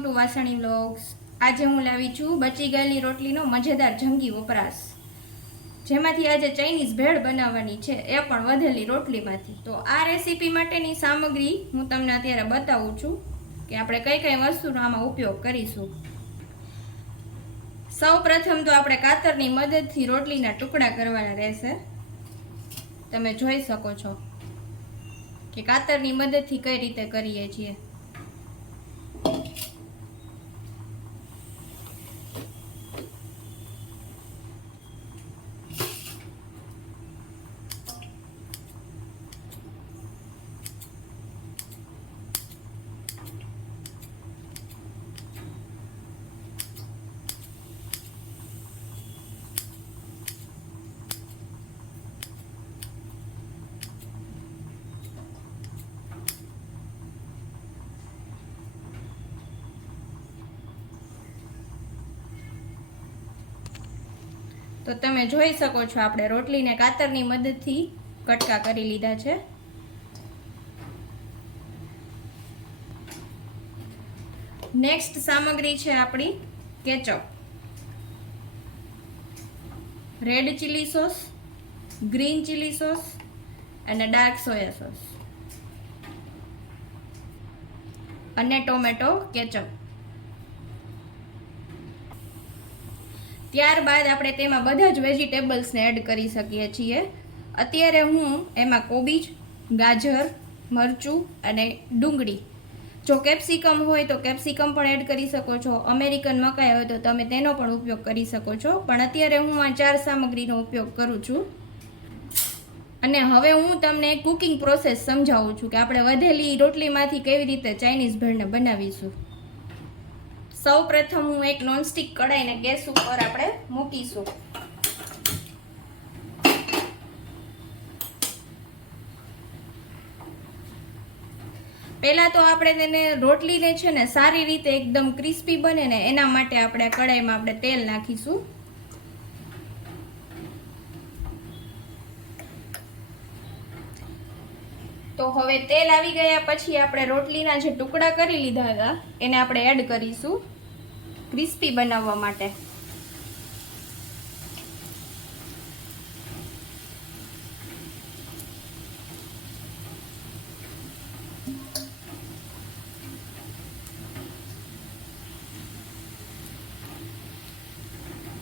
વાસણી vlogs. આજે હું લાવી છું બચી ગયેલી રોટલીનો મજેદાર જંગી વપરાશ. જેમાંથી આજે ચાઇનીઝ ભેળ બનાવવાની છે, એ પણ વધેલી રોટલીમાંથી. તો આ રેસીપી માટેની સામગ્રી હું તમને અત્યારે બતાવું છું કે આપણે કઈ કઈ વસ્તુનો આમાં ઉપયોગ કરીશું. સૌ પ્રથમ તો આપણે કાતરની મદદથી રોટલીના ટુકડા કરવાના રહેશે. તમે જોઈ શકો છો કે કાતરની મદદથી કઈ રીતે કરીએ છીએ. તો તમે જોઈ શકો છો, આપણે રોટલીને કાતરની મદદથી કટકા કરી લીધા છે. નેક્સ્ટ સામગ્રી છે આપણી ketchup. Red chilli sauce green chilli sauce અને ડાર્ક સોયા સોસ અને ટોમેટો કેચઅપ ત્યારબાદ આપણે તેમાં બધા જ વેજીટેબલ્સને એડ કરી શકીએ છીએ. અત્યારે હું એમાં કોબીજ, ગાજર, મરચું અને ડુંગળી. જો કેપ્સિકમ હોય તો કેપ્સિકમ પણ એડ કરી શકો છો. અમેરિકન મકાઈ હોય તો તમે તેનો પણ ઉપયોગ કરી શકો છો. પણ અત્યારે હું આ ચાર સામગ્રીનો ઉપયોગ કરું છું. અને હવે હું તમને કુકિંગ પ્રોસેસ સમજાવું છું કે આપણે વધેલી રોટલીમાંથી કેવી રીતે ચાઇનીઝ ભેળને બનાવીશું. સૌ પ્રથમ હું એક નોનસ્ટિક કઢાઈને ગેસ ઉપર આપણે મૂકીશું. પહેલાં તો આપણે તેને રોટલીને છે ને સારી રીતે એકદમ ક્રિસ્પી બને ને એના માટે આપણે કઢાઈમાં આપણે તેલ નાખીશું. તો હવે તેલ આવી ગયા પછી આપણે રોટલીના જે ટુકડા કરી લીધા હતા, એને આપણે એડ કરીશું ક્રિસ્પી બનાવવા માટે.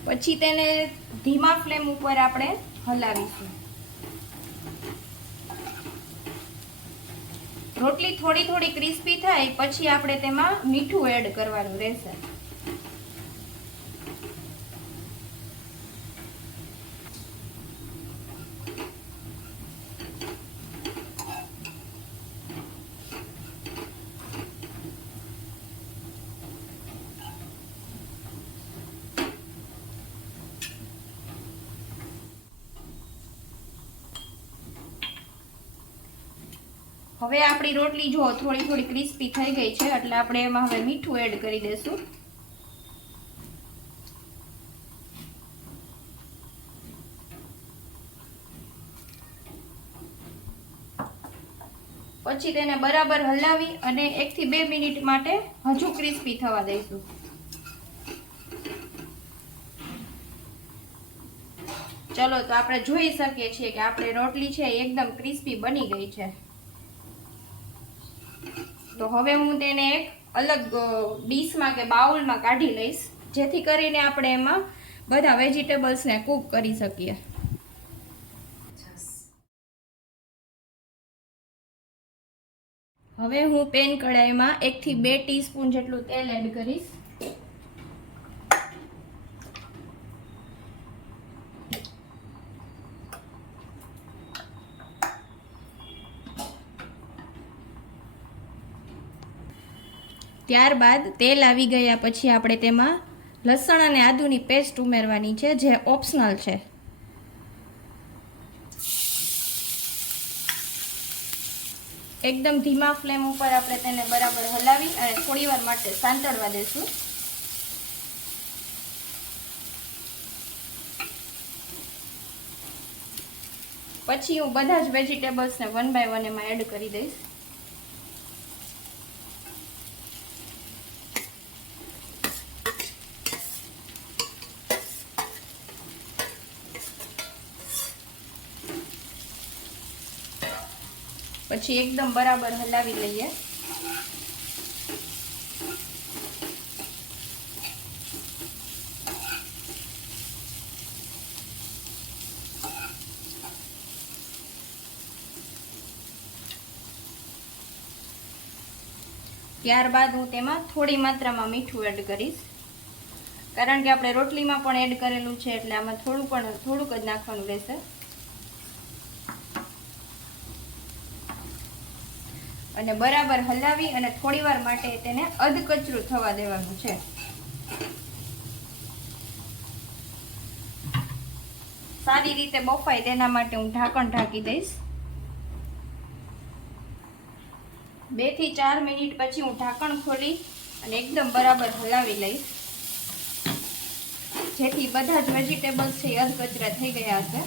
પછી તેને ધીમા ફ્લેમ ઉપર આપણે હલાવીશું. રોટલી થોડી થોડી ક્રિસ્પી થાય પછી આપણે તેમાં મીઠું એડ કરવાનું રહેશે. હવે આપણી રોટલી જો થોડી થોડી ક્રિસ્પી થઈ ગઈ છે, એટલે આપણે એમાં હવે મીઠું એડ કરી દઈશું. પછી તેને બરાબર હલાવી અને એકથી બે મિનિટ માટે હજુ ક્રિસ્પી થવા દઈશું. ચલો, તો આપણે જોઈ શકીએ છીએ કે આપણે રોટલી છે એકદમ ક્રિસ્પી બની ગઈ છે. તો હવે હું તેને એક અલગ ડીશમાં કે બાઉલમાં કાઢી લઈશ, જેથી કરીને આપણે એમાં બધા વેજીટેબલ્સને કૂક કરી શકીએ. હવે હું પેન કઢાઈમાં એકથી બે ટીસ્પૂન જેટલું તેલ એડ કરીશ. ત્યારબાદ તેલ આવી ગયા પછી આપણે તેમાં લસણ અને આદુની પેસ્ટ ઉમેરવાની છે, જે ઓપ્શનલ છે. એકદમ ધીમા ફ્લેમ ઉપર આપણે તેને બરાબર હલાવી અને થોડીવાર માટે સાંતળવા દઈશું. પછી હું બધા જ વેજીટેબલ્સને વન બાય વન એમાં એડ કરી દઈશ. પછી એકદમ બરાબર હલાવી લઈએ. ત્યારબાદ હું તેમાં થોડી માત્રામાં મીઠું એડ કરીશ. કારણ કે આપણે રોટલીમાં પણ એડ કરેલું છે, એટલે આમાં થોડું પણ, થોડુંક જ નાખવાનું રહેશે. અને બરાબર હલાવી અને થોડીવાર માટે તેને અધકચરું થવા દેવાનું છે. સારી રીતે બફાય તેના માટે હું ઢાંકણ ઢાંકી દઈશ. બેથી ચાર મિનિટ પછી હું ઢાંકણ ખોલી અને એકદમ બરાબર હલાવી લઈશ. જેથી બધા જ વેજીટેબલ્સ છે અધકચરા થઈ ગયા હશે.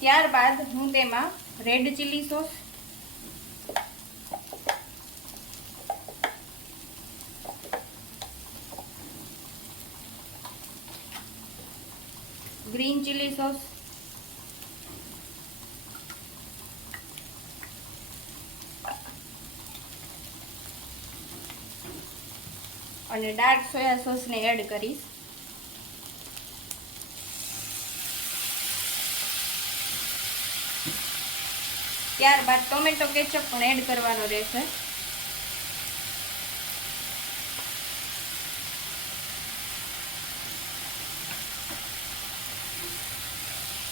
ત્યારબાદ હું તેમાં red chilli sauce, green chilli sauce, અને ડાર્ક સોયા સોસને એડ કરીશ. ત્યારબાદ ટોમેટો કેચઅપ પણ એડ કરવાનો રહેશે.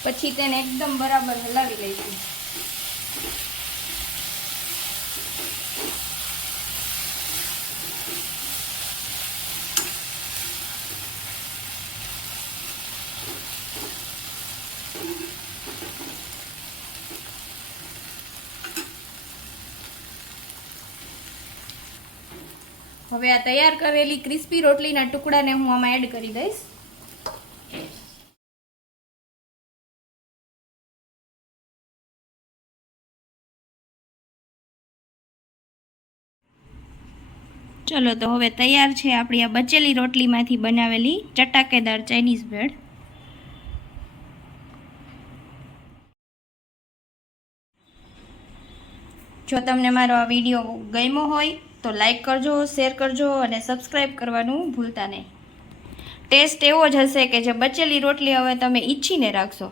પછી તેને એકદમ બરાબર હલાવી લઈશું. હવે આ તૈયાર કરેલી ક્રિસ્પી રોટલીના ટુકડાને હું આમાં એડ કરી દઈશ. ચલો તો હવે તૈયાર છે આપણી આ બચેલી રોટલીમાંથી બનાવેલી ચટાકેદાર ચાઇનીઝ બ્રેડ. જો તમને મારો આ વીડિયો ગમ્યો હોય તો લાઈક કરજો શેર કરજો અને સબસ્ક્રાઈબ કરવાનું ભૂલતા નહીં. ટેસ્ટ એવો જ હશે કે જે બચેલી રોટલી હવે તમે ઈચ્છીને રાખશો.